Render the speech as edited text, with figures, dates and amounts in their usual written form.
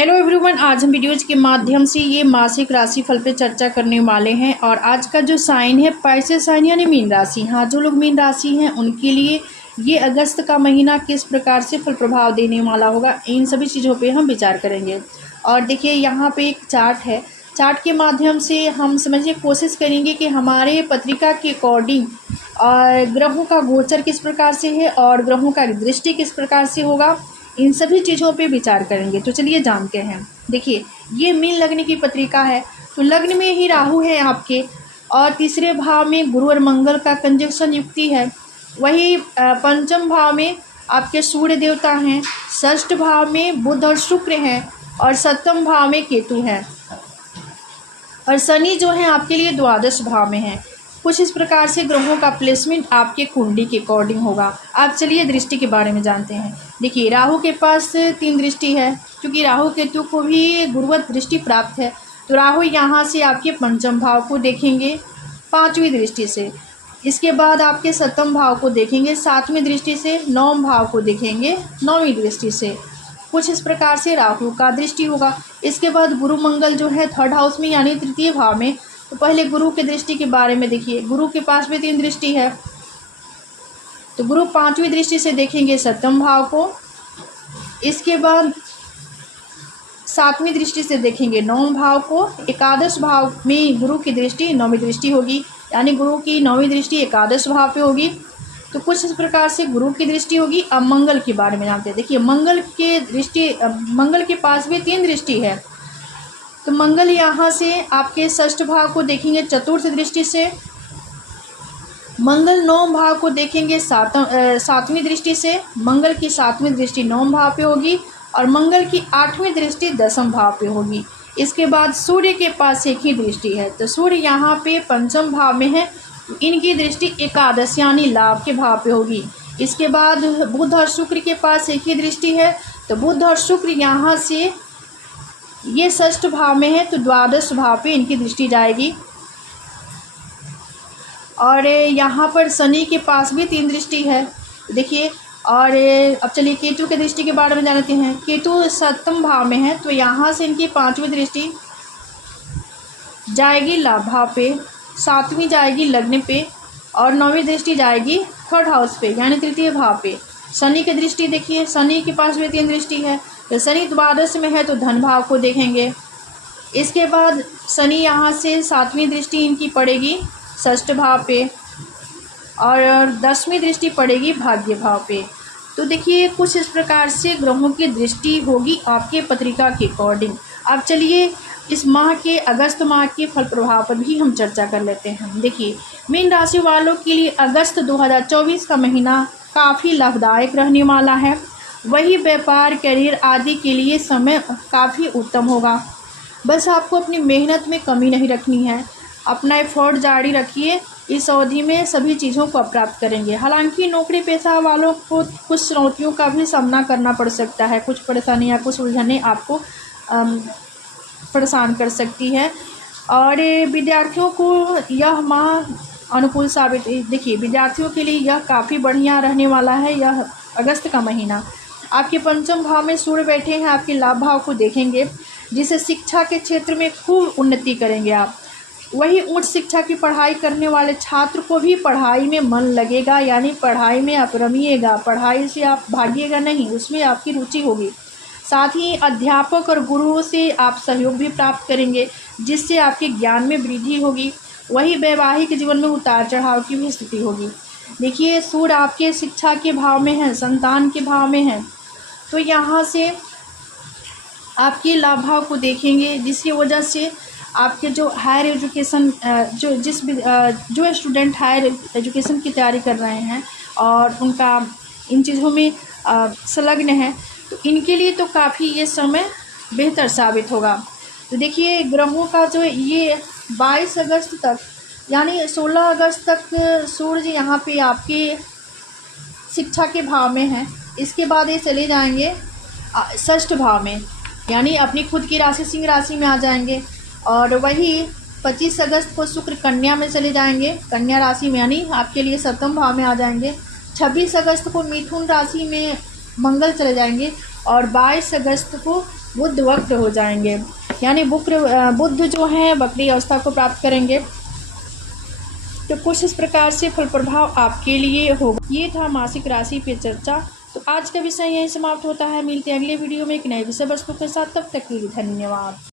Hello everyone, आज हम videos के माध्यम से ये मासिक राशिफल पे चर्चा करने वाले हैं। और आज का जो साइन है पैसे साइन यानी मीन राशि। हाँ, जो लोग मीन राशि हैं उनके लिए ये अगस्त का महीना किस प्रकार से फल प्रभाव देने वाला होगा, इन सभी चीज़ों पे हम विचार करेंगे। और देखिए यहाँ पे एक चार्ट है, चार्ट के माध्यम से हम समझने की कोशिश करेंगे कि हमारे पत्रिका के अकॉर्डिंग और ग्रहों का गोचर किस प्रकार से है और ग्रहों का दृष्टि किस प्रकार से होगा, इन सभी चीज़ों पे विचार करेंगे। तो चलिए जानते हैं। देखिए ये मीन लग्न की पत्रिका है, तो लग्न में ही राहु है आपके, और तीसरे भाव में गुरु और मंगल का कंजक्शन युक्ति है। वही पंचम भाव में आपके सूर्य देवता हैं, षष्ठ भाव में बुध और शुक्र हैं, और सप्तम भाव में केतु है, और शनि जो है आपके लिए द्वादश भाव में है। कुछ इस प्रकार से ग्रहों का प्लेसमेंट आपके कुंडली के अकॉर्डिंग होगा। आप चलिए दृष्टि के बारे में जानते हैं। देखिए राहु के पास 3 दृष्टि है, क्योंकि राहु केतु को भी गुरुवत दृष्टि प्राप्त है। तो राहु यहाँ से आपके पंचम भाव को देखेंगे 5वीं दृष्टि से, इसके बाद आपके सप्तम भाव को देखेंगे 7वीं दृष्टि से, 9वें भाव को देखेंगे 9वीं दृष्टि से। कुछ इस प्रकार से राहु का दृष्टि होगा। इसके बाद गुरु मंगल जो है 3rd हाउस में यानी तृतीय भाव में। तो पहले गुरु के दृष्टि के बारे में देखिए, गुरु के पास भी 3 दृष्टि है, तो गुरु 5वीं दृष्टि से देखेंगे सप्तम भाव को। इसके बाद 7वीं दृष्टि से देखेंगे 9वें भाव को। एकादश भाव में गुरु की दृष्टि 9वीं दृष्टि होगी, यानी गुरु की 9वीं दृष्टि एकादश भाव पे होगी। तो कुछ इस प्रकार से गुरु की दृष्टि होगी। अब मंगल के बारे में जानते हैं। देखिए मंगल के पास भी 3 दृष्टि है, तो मंगल यहाँ से आपके षष्ठ भाव को देखेंगे चतुर्थ दृष्टि से। मंगल 9वें भाव को देखेंगे 7वीं दृष्टि से। मंगल की 7वीं दृष्टि 9वें भाव पे होगी, और मंगल की 8वीं दृष्टि 10वें भाव पे होगी। इसके बाद सूर्य के पास 1 ही दृष्टि है, तो सूर्य यहाँ पे पंचम भाव में है, तो इनकी दृष्टि एकादश यानी लाभ के भाव पे होगी। इसके बाद बुध और शुक्र के पास 1 ही दृष्टि है, तो बुध और शुक्र यहाँ से ये षष्ठ भाव में है, तो द्वादश भाव पे इनकी दृष्टि जाएगी। और यहाँ पर शनि के पास भी 3 दृष्टि है, देखिए। और अब चलिए केतु के दृष्टि के बारे में जानते हैं। केतु सप्तम भाव में है, तो यहाँ से इनकी 5वीं दृष्टि जाएगी लाभ भाव पे, 7वीं जाएगी लग्न पे, और 9वीं दृष्टि जाएगी 3rd हाउस पे यानी तृतीय भाव पे। शनि की दृष्टि देखिए, शनि के पास भी 3 दृष्टि है, तो शनि द्वादश में है, तो धन भाव को देखेंगे। इसके बाद शनि यहाँ से 7वीं दृष्टि इनकी पड़ेगी षष्ठ भाव पे, और 10वीं दृष्टि पड़ेगी भाग्य भाव पे। तो देखिए कुछ इस प्रकार से ग्रहों की दृष्टि होगी आपके पत्रिका के अकॉर्डिंग। अब चलिए इस माह के अगस्त माह के फल प्रभाव पर भी हम चर्चा कर लेते हैं। देखिए मीन राशि वालों के लिए अगस्त 2024 का महीना काफ़ी लाभदायक रहने वाला है। वही व्यापार, करियर आदि के लिए समय काफ़ी उत्तम होगा। बस आपको अपनी मेहनत में कमी नहीं रखनी है, अपना एफर्ट जारी रखिए। इस अवधि में सभी चीज़ों को प्राप्त करेंगे। हालांकि नौकरी पेशा वालों को कुछ चुनौतियों का भी सामना करना पड़ सकता है, कुछ परेशानियाँ, कुछ उलझनें आपको परेशान कर सकती है। और विद्यार्थियों को यह माह अनुकूल साबित, देखिए विद्यार्थियों के लिए यह काफ़ी बढ़िया रहने वाला है। यह अगस्त का महीना आपके पंचम भाव में सूर्य बैठे हैं, आपके लाभ भाव को देखेंगे, जिससे शिक्षा के क्षेत्र में खूब उन्नति करेंगे आप। वही उच्च शिक्षा की पढ़ाई करने वाले छात्र को भी पढ़ाई में मन लगेगा, यानी पढ़ाई में आप रमिएगा, पढ़ाई से आप भागिएगा नहीं, उसमें आपकी रुचि होगी। साथ ही अध्यापक और गुरुओं से आप सहयोग भी प्राप्त करेंगे, जिससे आपके ज्ञान में वृद्धि होगी। वही वैवाहिक जीवन में उतार चढ़ाव की भी स्थिति होगी। देखिए सूर्य आपके शिक्षा के भाव में है, संतान के भाव में है, तो यहाँ से आपके लाभ भाव को देखेंगे, जिसकी वजह से आपके जो हायर एजुकेशन जो स्टूडेंट हायर एजुकेशन की तैयारी कर रहे हैं और उनका इन चीज़ों में संलग्न है, तो इनके लिए तो काफ़ी ये समय बेहतर साबित होगा। तो देखिए ग्रहों का जो ये 22 अगस्त तक यानी 16 अगस्त तक सूर्य यहाँ पे आपके शिक्षा के भाव में है। इसके बाद ये चले जाएंगे षष्ठ भाव में, यानी अपनी खुद की राशि सिंह राशि में आ जाएंगे। और वही 25 अगस्त को शुक्र कन्या में चले जाएंगे, कन्या राशि में, यानी आपके लिए सप्तम भाव में आ जाएंगे। 26 अगस्त को मिथुन राशि में मंगल चले जाएंगे, और 22 अगस्त को बुध वक्र हो जाएंगे, यानी बुध जो है वक्री अवस्था को प्राप्त करेंगे। तो कुछ इस प्रकार से फल प्रभाव आपके लिए होगा। ये था मासिक राशि पे चर्चा। तो आज का विषय यहीं समाप्त होता है। मिलते हैं अगले वीडियो में एक नए विषय वस्तु के साथ। तब तक के लिए धन्यवाद।